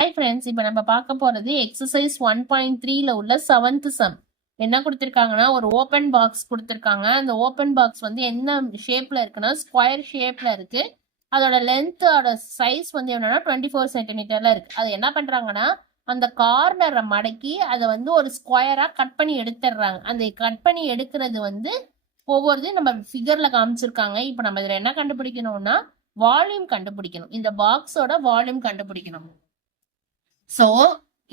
Hi friends, இப்போ நம்ம பார்க்க போறது எக்ஸசைஸ் 1.3ல உள்ள 7th சம். என்ன கொடுத்திருக்காங்கன்னா ஒரு ஓபன் பாக்ஸ் கொடுத்திருக்காங்க. அந்த ஓபன் பாக்ஸ் வந்து என்ன ஷேப்ல இருக்குன்னா ஸ்கொயர் ஷேப்ல இருக்கு. அதோட லென்த்தோட சைஸ் வந்து என்னன்னா 24 சென்டிமீட்டர்ல இருக்கு. அது என்ன பண்றாங்கன்னா அந்த கார்னரை மடக்கி அதை வந்து ஒரு ஸ்கொயரா கட் பண்ணி எடுத்துடுறாங்க. அந்த கட் பண்ணி எடுக்கிறது வந்து ஒவ்வொரு நம்ம ஃபிகர்ல காமிச்சிருக்காங்க. இப்போ நம்ம இதுல என்ன கண்டுபிடிக்கணும்னா வால்யூம் கண்டுபிடிக்கணும். இந்த பாக்ஸோட வால்யூம் கண்டுபிடிக்கணும். ஸோ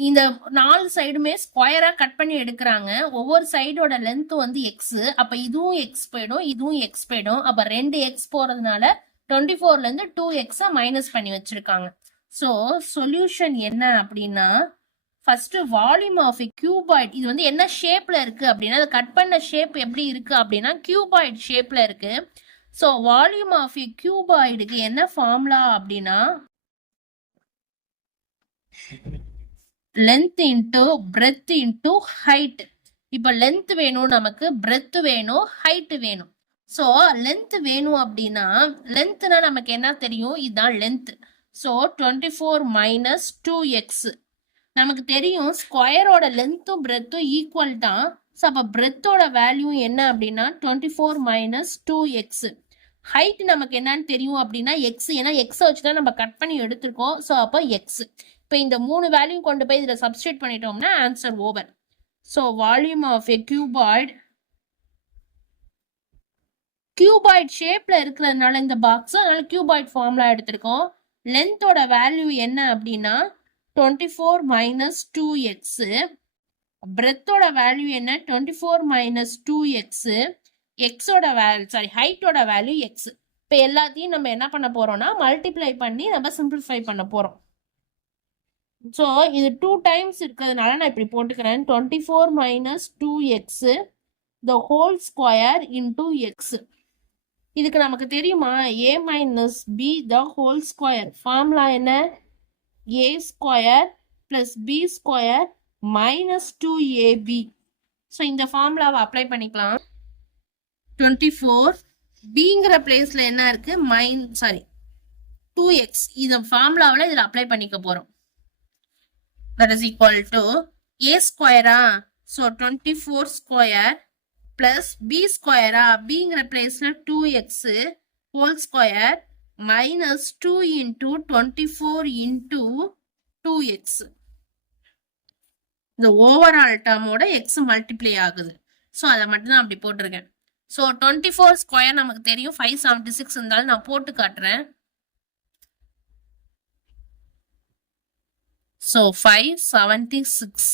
இந்த 4 சைடுமே ஸ்கொயரா கட் பண்ணி எடுக்கிறாங்க. ஒவ்வொரு சைடோட லென்த் வந்து எக்ஸ். அப்ப இதுவும் எக்ஸ் போயிடும், இதுவும் எக்ஸ் போயிடும். அப்ப 2 எக்ஸ் போறதுனால 24ல இருந்து 2x மைனஸ் பண்ணி வச்சிருக்காங்க. ஸோ சொல்யூஷன் என்ன அப்படின்னா first volume of a cuboid. இது வந்து என்ன ஷேப்ல இருக்கு அப்படின்னா அது கட் பண்ண ஷேப் எப்படி இருக்கு அப்படின்னா கியூபாய்ட் ஷேப்ல இருக்கு. ஸோ வால்யூம் ஆஃப் எ கியூபாய்டுக்கு என்ன ஃபார்முலா அப்படின்னா length into breadth into height. இப்போ லென்த் வேணும், நமக்கு பிரெத் வேணும், ஹைட் வேணும். ஸோ லென்த் வேணும் அப்படின்னா லென்த்னா நமக்கு என்ன தெரியும், இதுதான் லென்த். So 24 minus 2x. நமக்கு தெரியும் ஸ்கொயரோட லென்த்தும் பிரெத்தும் ஈக்குவல் தான். ஸோ அப்போ பிரெத்தோட வேல்யூ என்ன அப்படின்னா 24 மைனஸ் 2x. ஹைட் நமக்கு என்னன்னு தெரியும் அப்படின்னா எக்ஸ். ஏன்னா எக்ஸை வச்சு தான் நம்ம கட் பண்ணி எடுத்திருக்கோம். ஸோ அப்போ எக்ஸ். இப்போ இந்த 3 வேல்யூ கொண்டு போய் இதில் சப்ஸ்டியூட் பண்ணிட்டோம்னா answer over. So volume of a cuboid ஷேப்ல இருக்கிறதுனால இந்த பாக்ஸ், அதனால கியூபாய்ட் ஃபார்முலா எடுத்திருக்கோம். லென்த்தோட வேல்யூ என்ன அப்படின்னா 24 மைனஸ் 2x. பிரெத்தோட வேல்யூ என்ன 24 மைனஸ் 2x. எக்ஸோட வேல்யூ ஹைட்டோட வேல்யூ எக்ஸ். இப்போ எல்லாத்தையும் நம்ம என்ன பண்ண போறோம்னா மல்டிப்ளை பண்ணி நம்ம சிம்பிளிஃபை பண்ண போறோம். ஸோ இது 2 டைம்ஸ் இருக்கிறதுனால நான் இப்படி போட்டுக்கிறேன். 24 minus 2x the whole square into x. இதுக்கு நமக்கு தெரியுமா a minus b the whole square. Formula என்ன, a square plus b square minus 2ab. So இந்த ஃபார்முலாவை அப்ளை பண்ணிக்கலாம். 24 பிங்கிற பிளேஸ்ல என்ன இருக்கு 2x. இந்த ஃபார்முலாவில் இதில் அப்ளை பண்ணிக்க போறோம். That is equal to a square. So 24 square plus b square. Bங்கிற பிளேஸ்ல 2x whole square minus 2 into 24 into 2x. இந்த ஓவரால் டேர்மோட x மல்டிப்ளை ஆகுது. ஸோ அதை மட்டும் தான் அப்படி போட்டிருக்கேன். ஸோ 24 ஸ்கொயர் நமக்கு தெரியும் 576 இருந்தாலும் நான் போட்டு காட்டுறேன். So 576.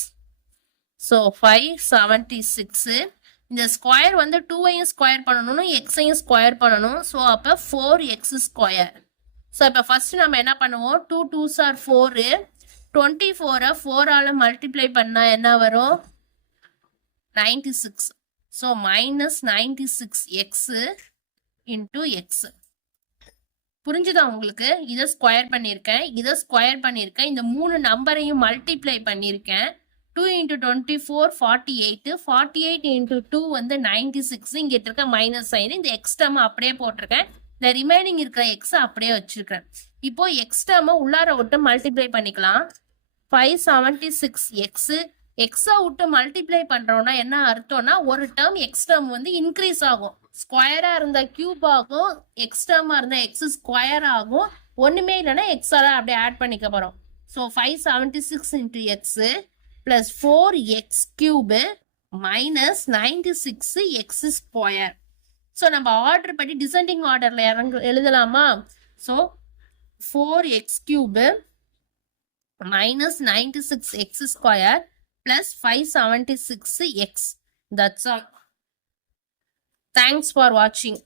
So 576. இந்த ஸ்கொயர் வந்து 2ஐயும் ஸ்கொயர் பண்ணணும், எக்ஸையும் ஸ்கொயர் பண்ணணும். ஸோ அப்போ 4x ஸ்கொயர். ஸோ இப்போ ஃபர்ஸ்ட் நம்ம என்ன பண்ணுவோம், 2 2s are 4. 24 4ஆல் மல்டிப்ளை பண்ணால் என்ன வரும் 96. So minus 96x into X. புரிஞ்சுதா உங்களுக்கு? இதை ஸ்கொயர் பண்ணியிருக்கேன், இதை ஸ்கொயர் பண்ணியிருக்கேன், இந்த 3 நம்பரையும் மல்டிப்ளை பண்ணியிருக்கேன். 2 இன்டூ 24 48. 48 இன்டூ 2 வந்து 96. இங்கே இருக்க மைனஸ் சைன், இந்த எக்ஸ் டேர்மை அப்படியே போட்டிருக்கேன். இந்த ரிமைனிங் இருக்கிற எக்ஸை அப்படியே வச்சிருக்கேன். இப்போ எக்ஸ் டேர்மை உள்ளார விட்டு மல்டிப்ளை பண்ணிக்கலாம். 576x. எக்ஸை விட்டு மல்டிப்ளை பண்றோம்னா என்ன அர்த்தம்னா ஒரு டேர்ம் எக்ஸ் டேர்ம் வந்து இன்க்ரீஸ் ஆகும். ஸ்கொயரா இருந்த கியூப் ஆகும், எக்ஸ் டேர்மா இருந்த எக்ஸ் ஸ்கொயர் ஆகும். ஒண்ணுமே இல்லைன்னா எக்ஸால அப்படியே ஆட் பண்ணிக்க போறோம். So 576 into x plus 4x cube minus 96 x square. So நம்ம ஆர்டர் படி டிசெண்டிங் ஆர்டர்ல எழுதலாமா? So 4x cube minus 96 x square plus 576x. That's all. Thanks for watching.